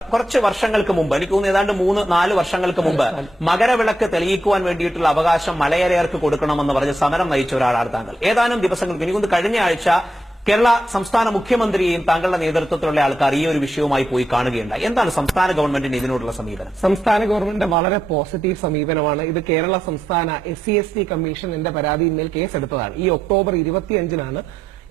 കുറച്ച് വർഷങ്ങൾക്ക് മുമ്പ്, എനിക്ക് തോന്നുന്നു ഏതാണ്ട് 3-4 വർഷങ്ങൾക്ക് മുമ്പ് മകരവിളക്ക് തെളിയിക്കുവാൻ വേണ്ടിയിട്ടുള്ള അവകാശം മലയരയർക്ക് കൊടുക്കണമെന്ന് പറഞ്ഞ് സമരം നയിച്ച ഒരാളാണ് താങ്കൾ. ഏതാനും ദിവസങ്ങൾക്ക് എനിക്ക് തോന്നുന്നു കഴിഞ്ഞ ആഴ്ച കേരള സംസ്ഥാന മുഖ്യമന്ത്രിയെയും താങ്കളുടെ നേതൃത്വത്തിലുള്ള ആൾക്കാർ ഈ ഒരു വിഷയവുമായി പോയി കാണുകയുണ്ടായി. എന്താണ് സംസ്ഥാന ഗവൺമെന്റിന് ഇതിനോടുള്ള സമീപനം? സംസ്ഥാന ഗവൺമെന്റ് വളരെ പോസിറ്റീവ് സമീപനമാണ്. ഇത് കേരള സംസ്ഥാന SC/ST കമ്മീഷന്റെ പരാതിയിന്മേൽ കേസെടുത്തതാണ്. ഈ ഒക്ടോബർ 25-നാണ്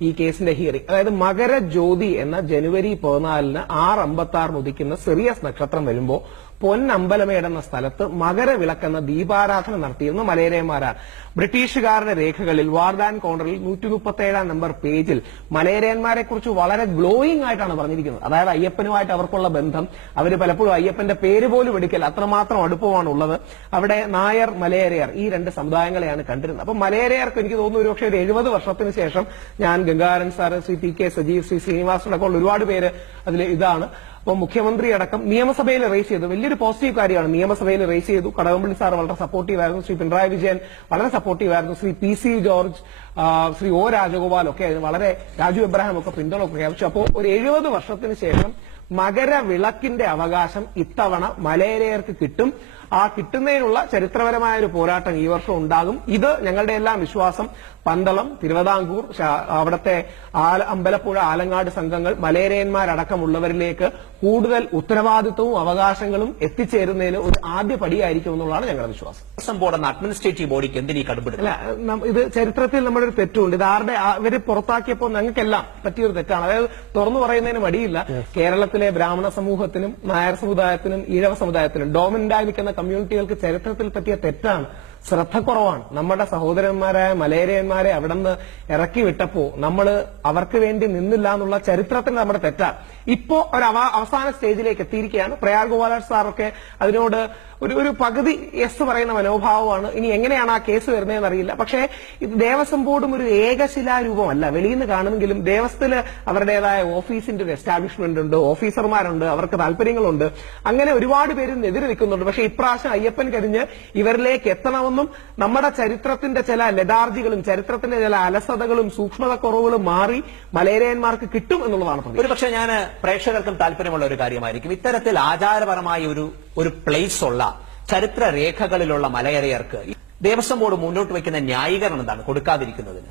ഈ കേസിന്റെ ഹിയറിംഗ്. അതായത് മകരജ്യോതി എന്ന ജനുവരി 14-ന് 6:56 ഉദിക്കുന്ന സിറിയസ് നക്ഷത്രം വരുമ്പോൾ പൊന്നമ്പലമേട് എന്ന സ്ഥലത്ത് മകരവിളക്കെന്ന ദീപാരാധന നടത്തിയിരുന്ന മലയരയന്മാരാണ്. ബ്രിട്ടീഷുകാരുടെ രേഖകളിൽ വാർഡ് ആൻഡ് കോർണറിൽ 137-ാം നമ്പർ പേജിൽ മലയരയന്മാരെ കുറിച്ച് വളരെ ഗ്ലോയിങ് ആയിട്ടാണ് പറഞ്ഞിരിക്കുന്നത്. അതായത് അയ്യപ്പനുമായിട്ട് അവർക്കുള്ള ബന്ധം, അവർ പലപ്പോഴും അയ്യപ്പന്റെ പേര് പോലും എടുക്കൽ, അത്രമാത്രം അടുപ്പമാണുള്ളത്. അവിടെ നായർ, മലയരയർ ഈ രണ്ട് സമുദായങ്ങളെയാണ് കണ്ടിരുന്നത്. അപ്പൊ മലയരയർക്ക് എനിക്ക് തോന്നുന്നു ഒരുപക്ഷെ ഒരു 70 വർഷത്തിന് ശേഷം ഞാൻ ഗംഗാരൻ സാറ്, ശ്രീ PK സജീവ്, ശ്രീ ശ്രീനിവാസനൊക്കെ ഒരുപാട് പേര് അതിൽ ഇതാണ്. അപ്പോൾ മുഖ്യമന്ത്രി അടക്കം നിയമസഭയിൽ റേസ് ചെയ്തു. വലിയൊരു പോസിറ്റീവ് കാര്യമാണ്. നിയമസഭയിൽ റേസ് ചെയ്തു. കടകംപള്ളി സാർ വളരെ സപ്പോർട്ടീവായിരുന്നു. ശ്രീ പിണറായി വിജയൻ വളരെ സപ്പോർട്ടീവായിരുന്നു. Shri PC George, Shri O Rajagopal ഒക്കെ വളരെ, രാജു എബ്രഹാം ഒക്കെ പിന്തുണ പ്രഖ്യാപിച്ചു. അപ്പോൾ ഒരു 70 വർഷത്തിന് ശേഷം മകരവിളക്കിന്റെ അവകാശം ഇത്തവണ മലയരയർക്ക് കിട്ടും. ആ കിട്ടുന്നതിനുള്ള ചരിത്രപരമായ ഒരു പോരാട്ടം ഈ വർഷം ഉണ്ടാകും. ഇത് ഞങ്ങളുടെ എല്ലാം വിശ്വാസം. പന്തളം, തിരുവിതാംകൂർ, അവിടുത്തെ അമ്പലപ്പുഴ, ആലങ്ങാട് സംഘങ്ങൾ, മലയരയന്മാരടക്കമുള്ളവരിലേക്ക് കൂടുതൽ ഉത്തരവാദിത്വവും അവകാശങ്ങളും എത്തിച്ചേരുന്നതിന് ഒരു ആദ്യ പടിയായിരിക്കും എന്നുള്ളതാണ് ഞങ്ങളുടെ വിശ്വാസം. ദേവസ്വം ബോർഡ് എന്ന അഡ്മിനിസ്ട്രേറ്റീവ് ബോഡിക്ക് എന്തിനീ കടുപ്പിടില്ല? ഇത് ചരിത്രത്തിൽ നമ്മുടെ ഒരു തെറ്റുണ്ട്. ഇത് ഇവര് പുറത്താക്കിയപ്പോൾ ഞങ്ങൾക്കെല്ലാം പറ്റിയൊരു തെറ്റാണ്. അതായത് തുറന്നു പറയുന്നതിന് മടിയില്ല. കേരളത്തിലെ ബ്രാഹ്മണ സമൂഹത്തിനും നായർ സമുദായത്തിനും ഈഴവ സമുദായത്തിനും ഡോമിനന്റായി നിൽക്കുന്ന കമ്മ്യൂണിറ്റികൾക്ക് ചരിത്രത്തിൽ പറ്റിയ തെറ്റാണ്, ശ്രദ്ധക്കുറവാണ്. നമ്മുടെ സഹോദരന്മാരായ മലയരയന്മാരെ അവിടെ നിന്ന് ഇറക്കി വിട്ടപ്പോ നമ്മൾ അവർക്ക് വേണ്ടി നിന്നില്ല എന്നുള്ള ചരിത്രത്തിന് നമ്മുടെ തെറ്റാണ്. ഇപ്പോ ഒരു അവസാന സ്റ്റേജിലേക്ക് എത്തിയിരിക്കുകയാണ്. പ്രയാഗ് ഗോപാൽ സാറൊക്കെ അതിനോട് ഒരു പകുതി യെസ് പറയുന്ന മനോഭാവമാണ്. ഇനി എങ്ങനെയാണ് ആ കേസ് വരുന്നതെന്ന് അറിയില്ല. പക്ഷേ ഇത് ദേവസ്വം ബോർഡും ഒരു ഏകശിലാരൂപമല്ല. വെളിയിൽ നിന്ന് കാണുമെങ്കിലും ദേവസ്വത്തില് അവരുടേതായ ഓഫീസിന്റെ ഒരു എസ്റ്റാബ്ലിഷ്മെന്റ് ഉണ്ട്, ഓഫീസർമാരുണ്ട്, അവർക്ക് താല്പര്യങ്ങളുണ്ട്. അങ്ങനെ ഒരുപാട് പേര് എതിരെ നിൽക്കുന്നുണ്ട്. പക്ഷേ ഇപ്രാവശ്യം അയ്യപ്പൻ കരിഞ്ഞ് ഇവരിലേക്ക് എത്തണമെന്നും നമ്മുടെ ചരിത്രത്തിന്റെ ചില ലഡാർജികളും ചരിത്രത്തിന്റെ ചില അലസതകളും സൂക്ഷ്മതക്കുറവുകളും മാറി മലയരയന്മാർക്ക് കിട്ടും എന്നുള്ളതാണ്. ഒരുപക്ഷെ ഞാൻ പ്രേക്ഷകർക്കും താല്പര്യമുള്ള ഒരു കാര്യമായിരിക്കും, ഇത്തരത്തിൽ ആചാരപരമായ ഒരു പ്ലേസ് ഉള്ള ചരിത്ര രേഖകളിലുള്ള മലയരയർക്ക് ദേവസ്വം ബോർഡ് മുന്നോട്ട് വയ്ക്കുന്ന ന്യായീകരണം എന്താണ് കൊടുക്കാതിരിക്കുന്നതിന്?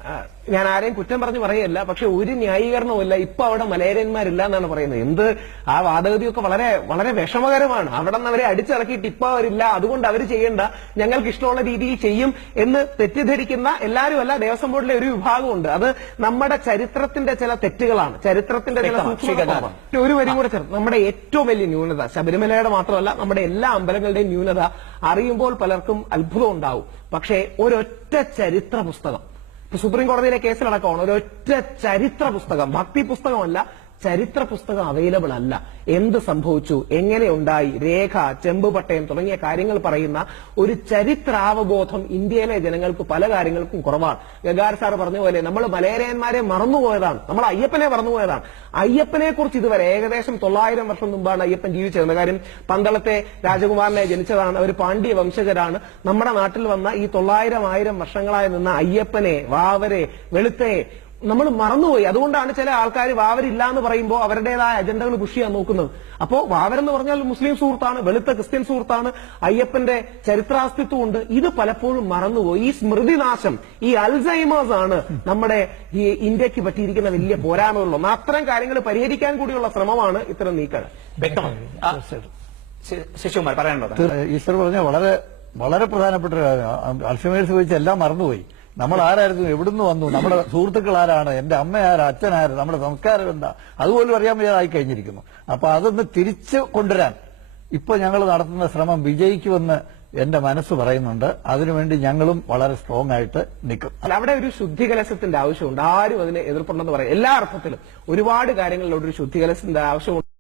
ഞാൻ ആരെയും കുറ്റം പറഞ്ഞു പറയല്ല, പക്ഷെ ഒരു ന്യായീകരണവുമില്ല. ഇപ്പൊ അവിടെ മലയരയന്മാരില്ല എന്നാണ് പറയുന്നത്. എന്ത് ആ വാദഗതിയൊക്കെ വളരെ വളരെ വിഷമകരമാണ്. അവിടെ നിന്ന് അവരെ അടിച്ചിറക്കിയിട്ട് ഇപ്പൊ അവരില്ല, അതുകൊണ്ട് അവർ ചെയ്യേണ്ട, ഞങ്ങൾക്ക് ഇഷ്ടമുള്ള രീതിയിൽ ചെയ്യും എന്ന് തെറ്റിദ്ധരിക്കുന്ന എല്ലാവരും അല്ല, ദേവസ്വം ബോർഡിലെ ഒരു വിഭാഗമുണ്ട്. അത് നമ്മുടെ ചരിത്രത്തിന്റെ ചില തെറ്റുകളാണ്, ചരിത്രത്തിന്റെ ചില സൂക്ഷ്മതകളാണ്. ഒരു വരി കൂടെ ചേർത്ത്, നമ്മുടെ ഏറ്റവും വലിയ ന്യൂനത ശബരിമലയുടെ മാത്രമല്ല നമ്മുടെ എല്ലാ അമ്പലങ്ങളുടെയും ന്യൂനത അറിയുമ്പോൾ പലർക്കും അത്ഭുതം ഉണ്ടാവും. പക്ഷേ ഒരൊറ്റ ചരിത്ര പുസ്തകം, ഇപ്പൊ സുപ്രീം കോടതിയിലെ കേസിലടക്കമാണ്, ഒരൊറ്റ ചരിത്ര പുസ്തകം, ഭക്തി പുസ്തകമല്ല, ചരിത്ര പുസ്തകം അവൈലബിൾ അല്ല. എന്ത് സംഭവിച്ചു, എങ്ങനെ ഉണ്ടായി, രേഖ, ചെമ്പുപട്ടയം തുടങ്ങിയ കാര്യങ്ങൾ പറയുന്ന ഒരു ചരിത്രാവബോധം ഇന്ത്യയിലെ ജനങ്ങൾക്ക് പല കാര്യങ്ങൾക്കും കുറവാണ്. ഗംഗാർ സാർ പറഞ്ഞ പോലെ നമ്മൾ മലയരയന്മാരെ മറന്നുപോയതാണ്, നമ്മൾ അയ്യപ്പനെ മറന്നുപോയതാണ്. അയ്യപ്പനെ കുറിച്ച് ഇതുവരെ ഏകദേശം 900 വർഷം മുമ്പാണ് അയ്യപ്പൻ ജീവിച്ചിരുന്നത്. കാര്യം പന്തളത്തെ രാജകുമാരനെ ജനിച്ചതാണ്, അവർ പാണ്ഡ്യ വംശജരാണ്. നമ്മുടെ നാട്ടിൽ വന്ന ഈ 900-1000 വർഷങ്ങളായി നിന്ന അയ്യപ്പനെ, വാവരെ, വെളുത്തയെ നമ്മൾ മറന്നുപോയി. അതുകൊണ്ടാണ് ചില ആൾക്കാർ വാവരില്ല എന്ന് പറയുമ്പോൾ അവരുടേതായ അജണ്ടകൾ പുഷ് ചെയ്യാൻ നോക്കുന്നത്. അപ്പോ വാവരെന്ന് പറഞ്ഞാൽ മുസ്ലിം സുഹൃത്താണ്, വെളുത്ത ക്രിസ്ത്യൻ സുഹൃത്താണ്, അയ്യപ്പന്റെ ചരിത്രാസ്തിത്വം ഉണ്ട്. ഇത് പലപ്പോഴും മറന്നുപോയി. ഈ സ്മൃതിനാശം, ഈ അൽസൈമേഴ്സ് ആണ് നമ്മുടെ ഈ ഇന്ത്യക്ക് പറ്റിയിരിക്കുന്ന വലിയ പോരായ്മകളിലൊന്ന്. അത്തരം കാര്യങ്ങൾ പരിഹരിക്കാൻ കൂടിയുള്ള ശ്രമമാണ് ഇത്തരം നീക്കങ്ങൾ. വ്യക്തമാണ്. ശശികുമാർ പറയാനുള്ളത്? ഈശ്വർ പറഞ്ഞ വളരെ വളരെ പ്രധാനപ്പെട്ട അൽസൈമേഴ്സ് വെച്ച് എല്ലാം മറന്നുപോയി. നമ്മൾ ആരായിരുന്നു, എവിടുന്ന് വന്നു, നമ്മുടെ സുഹൃത്തുക്കൾ ആരാണ്, എന്റെ അമ്മ ആരാ, അച്ഛനാര്, നമ്മുടെ സംസ്കാരം എന്താ, അതുപോലും അറിയാൻ വയ്യാതായി കഴിഞ്ഞിരിക്കുന്നു. അപ്പൊ അതൊന്ന് തിരിച്ചു കൊണ്ടുവരാൻ ഇപ്പൊ ഞങ്ങൾ നടത്തുന്ന ശ്രമം വിജയിക്കുമെന്ന് എന്റെ മനസ്സ് പറയുന്നുണ്ട്. അതിനുവേണ്ടി ഞങ്ങളും വളരെ സ്ട്രോങ് ആയിട്ട് നിൽക്കും. അവിടെ ഒരു ശുദ്ധികലശത്തിന്റെ ആവശ്യമുണ്ട്. ആരും അതിന് എതിർപ്പുണ്ടെന്ന് പറയും. എല്ലാ അർത്ഥത്തിലും ഒരുപാട് കാര്യങ്ങളിലൂടെ ഒരു ശുദ്ധികലശത്തിന്റെ ആവശ്യമുണ്ട്.